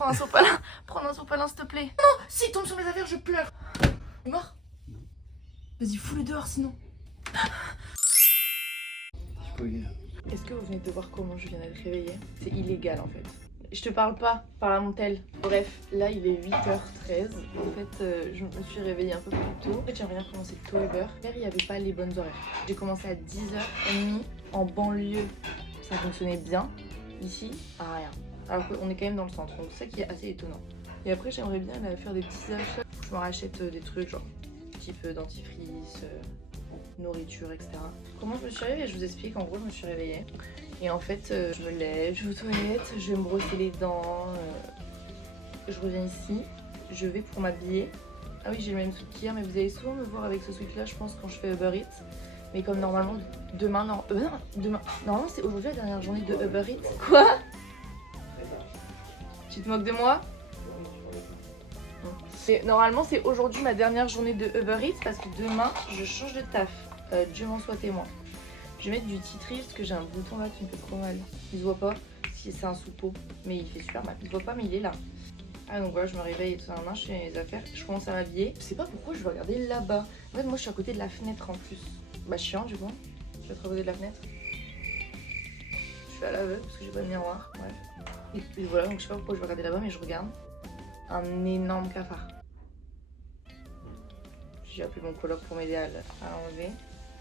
prends un sopalin. Prends un sopalin, s'il te plaît. Non, s'il tombe sur mes affaires, je pleure. Il est mort? Vas-y, fous-le dehors sinon. Est-ce que vous venez de voir comment je viens d'être réveillée? C'est illégal en fait. Je te parle pas, parle à mon tel. Bref, là il est 8h13. En fait, je me suis réveillée un peu plus tôt. En fait, j'aimerais bien commencer tôt Uber. Hier, il n'y avait pas les bonnes horaires. J'ai commencé à 10h30 en banlieue. Ça fonctionnait bien. Ici, à rien. Alors qu'on est quand même dans le centre. Donc c'est ça qui est assez étonnant. Et après, j'aimerais bien aller faire des petits achats. Je me rachète des trucs genre type dentifrice, nourriture, etc. Comment je me suis réveillée? Je vous explique. En gros, je me suis réveillée. Et en fait, je me lève, je vais aux toilettes, je vais me brosser les dents, je reviens ici, je vais pour m'habiller. Ah oui, j'ai le même truc qu'hier, mais vous allez souvent me voir avec ce truc là, je pense, quand je fais Uber Eats. Mais comme normalement, demain, non, demain, normalement c'est aujourd'hui la dernière journée de Uber Eats. Quoi? Tu te moques de moi? Normalement c'est aujourd'hui ma dernière journée de Uber Eats parce que demain, je change de taf. Dieu m'en soit témoin. Je vais mettre du titri parce que j'ai un bouton là qui me fait trop mal. Il se voit pas si c'est un sous-pot, mais il fait super mal. Il se voit pas, mais il est là. Ah donc voilà, je me réveille et tout ça, je fais mes affaires, je commence à m'habiller. Je sais pas pourquoi je veux regarder là-bas. En fait, moi je suis à côté de la fenêtre en plus. Bah chiant du coup. Je vais être à côté de la fenêtre. Je suis à l'aveugle parce que j'ai pas de miroir. Bref. Et voilà, donc je sais pas pourquoi je veux regarder là-bas, mais je regarde. Un énorme cafard. J'ai appelé mon coloc pour m'aider à l'enlever.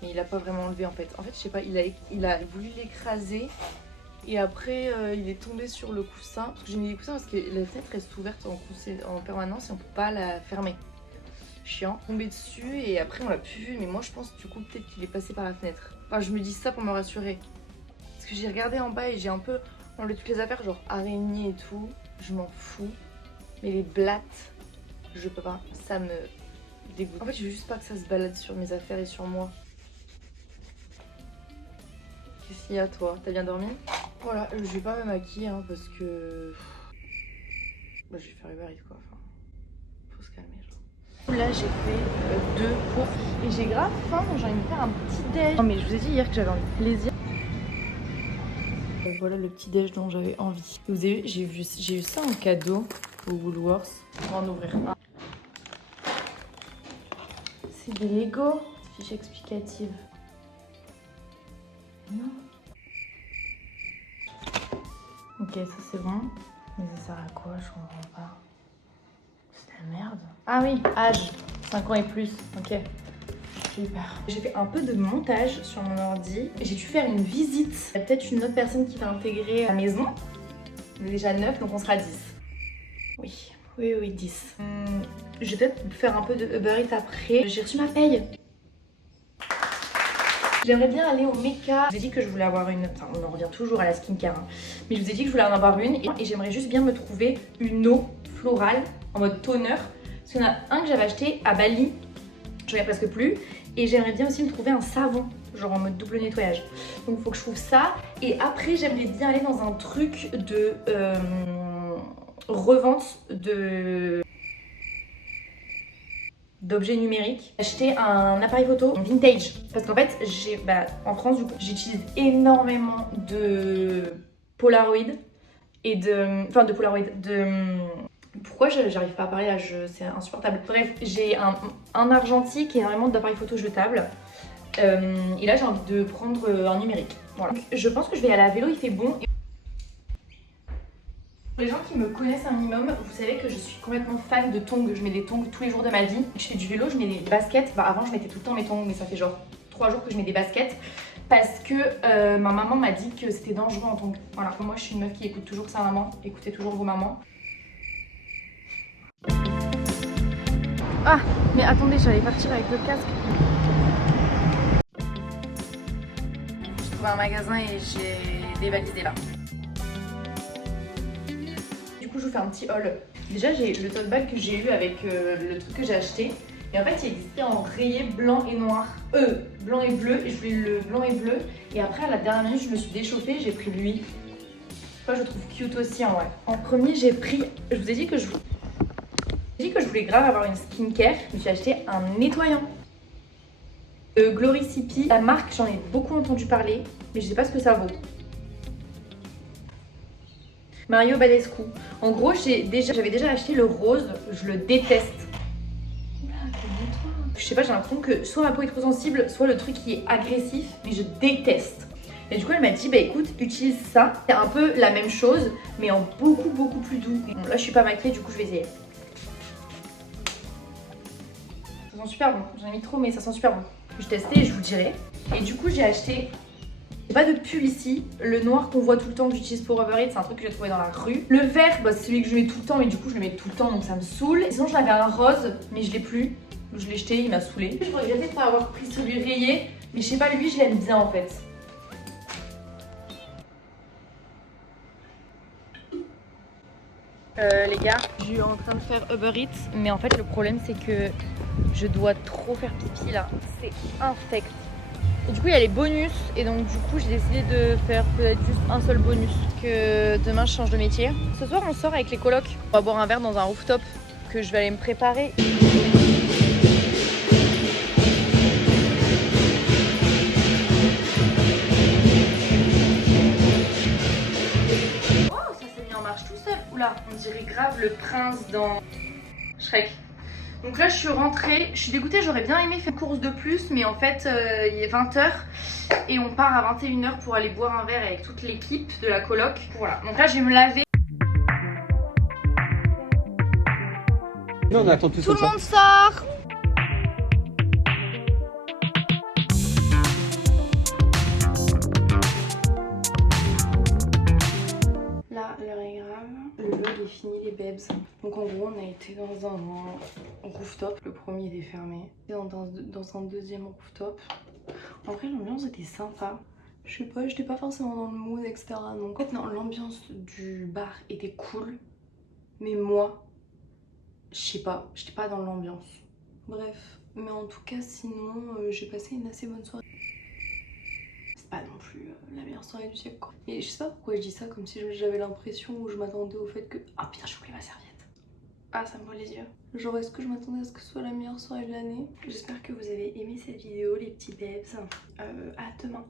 Mais il a pas vraiment enlevé en fait. En fait, je sais pas, il a voulu l'écraser. Et après, il est tombé sur le coussin. Parce que j'ai mis des coussins parce que la fenêtre reste ouverte en permanence et on peut pas la fermer. Chiant. Tombé dessus et après on l'a plus vu. Mais moi je pense du coup peut-être qu'il est passé par la fenêtre. Enfin, je me dis ça pour me rassurer. Parce que j'ai regardé en bas et j'ai un peu enlevé toutes les affaires, genre araignées et tout. Je m'en fous. Mais les blattes, je peux pas. Ça me dégoûte. En fait, je veux juste pas que ça se balade sur mes affaires et sur moi. Qu'est-ce qu'il y a toi? T'as bien dormi? Voilà, je vais pas me maquiller hein, parce que... Bah, je vais faire Uber Eats quoi, enfin... Faut se calmer genre. Là j'ai fait 2 courses et j'ai grave faim, j'ai envie de faire un petit déj. Non mais je vous ai dit hier que j'avais envie de plaisir. Voilà le petit déj dont j'avais envie. Vous avez vu, j'ai eu ça en cadeau au Woolworths. On va en ouvrir un. C'est des Lego, fiche explicative. Non. Ok, ça c'est bon. Mais ça sert à quoi? Je comprends pas. C'est de la merde. Ah oui, âge 5 ans et plus. Ok. J'ai eu peur. J'ai fait un peu de montage sur mon ordi. J'ai dû faire une visite. Il y a peut-être une autre personne qui va intégrer la maison. On est déjà 9, donc on sera 10. Oui, oui, 10. Je vais peut-être faire un peu de Uber Eats après. J'ai reçu ma paye. J'aimerais bien aller au Mecca. Je vous ai dit que je voulais avoir une... Enfin, on en revient toujours à la skincare. Hein. Mais je vous ai dit que je voulais en avoir une. Et j'aimerais juste bien me trouver une eau florale en mode toner. Parce qu'il y en a un que j'avais acheté à Bali. J'en ai presque plus. Et j'aimerais bien aussi me trouver un savon. Genre en mode double nettoyage. Donc il faut que je trouve ça. Et après, j'aimerais bien aller dans un truc de... revente d'objets numériques, acheter un appareil photo vintage parce qu'en fait en France du coup j'utilise énormément de Polaroid et de Polaroid pourquoi j'arrive pas à parler là, c'est insupportable. Bref, j'ai un argentique et énormément d'appareils photo jetables et là j'ai envie de prendre un numérique. Voilà. Donc, je pense que je vais aller à vélo, il fait bon. Pour les gens qui me connaissent un minimum, vous savez que je suis complètement fan de tongs. Je mets des tongs tous les jours de ma vie. Je fais du vélo, je mets des baskets. Bah avant je mettais tout le temps mes tongs, mais ça fait genre 3 jours que je mets des baskets. Parce que ma maman m'a dit que c'était dangereux en tongs. Voilà, moi je suis une meuf qui écoute toujours sa maman. Écoutez toujours vos mamans. Ah, mais attendez, j'allais partir avec le casque. J'ai trouvé un magasin et j'ai dévalisé là. Du coup je vous fais un petit haul. Déjà j'ai le tote bag que j'ai eu avec le truc que j'ai acheté. Et en fait il existait en rayé blanc et noir. Blanc et bleu. Et je voulais le blanc et bleu. Et après à la dernière minute je me suis déchauffée, j'ai pris lui. Moi je le trouve cute aussi en vrai. En premier j'ai pris... Je vous ai dit que je voulais grave avoir une skincare. Je me suis acheté un nettoyant. Glory CP. La marque j'en ai beaucoup entendu parler. Mais je sais pas ce que ça vaut. Mario Badescu. En gros, j'avais déjà acheté le rose, je le déteste. Oula, calme-toi. Je sais pas, j'ai l'impression que soit ma peau est trop sensible, soit le truc qui est agressif, mais je déteste. Et du coup, elle m'a dit, bah écoute, utilise ça. C'est un peu la même chose, mais en beaucoup plus doux. Bon, là, je suis pas maquillée, du coup, je vais essayer. Ça sent super bon. J'en ai mis trop, mais ça sent super bon. Je testais et je vous dirai. Et du coup, j'ai acheté... J'ai pas de pull ici. Le noir qu'on voit tout le temps que j'utilise pour Uber Eats, c'est un truc que j'ai trouvé dans la rue. Le vert, bah, c'est celui que je mets tout le temps, mais du coup, je le mets tout le temps, donc ça me saoule. Sinon, j'en avais un rose, mais je l'ai plus. Je l'ai jeté, il m'a saoulé. Je regrettais de pas avoir pris celui rayé, mais je sais pas, lui, je l'aime bien en fait. Les gars, je suis en train de faire Uber Eats, mais en fait le problème c'est que je dois trop faire pipi là, c'est infect. Et du coup il y a les bonus et donc du coup j'ai décidé de faire peut-être juste un seul bonus, que demain je change de métier. Ce soir on sort avec les colocs, on va boire un verre dans un rooftop que je vais aller me préparer. Oula, on dirait grave le prince dans Shrek. Donc là je suis rentrée, je suis dégoûtée, j'aurais bien aimé faire une course de plus, mais en fait il est 20h et on part à 21h pour aller boire un verre avec toute l'équipe de la coloc. Voilà, donc là je vais me laver. Non, on attend tous. Tout le monde sort. Là, l'heure est grave. Le vlog est fini, les babes. Donc en gros, on a été dans un rooftop. Le premier était fermé. Dans un deuxième rooftop. En vrai, l'ambiance était sympa. Je sais pas, j'étais pas forcément dans le mood, etc. Donc en fait, non, l'ambiance du bar était cool. Mais moi, je sais pas, j'étais pas dans l'ambiance. Bref, mais en tout cas, sinon, j'ai passé une assez bonne soirée. C'est pas non plus la meilleure soirée du siècle quoi. Et je sais pas pourquoi je dis ça comme si j'avais l'impression ou je m'attendais au fait que... Ah putain j'ai oublié ma serviette. Ah ça me brûle les yeux. Genre est-ce que je m'attendais à ce que ce soit la meilleure soirée de l'année? J'espère que vous avez aimé cette vidéo les petits babes. À demain.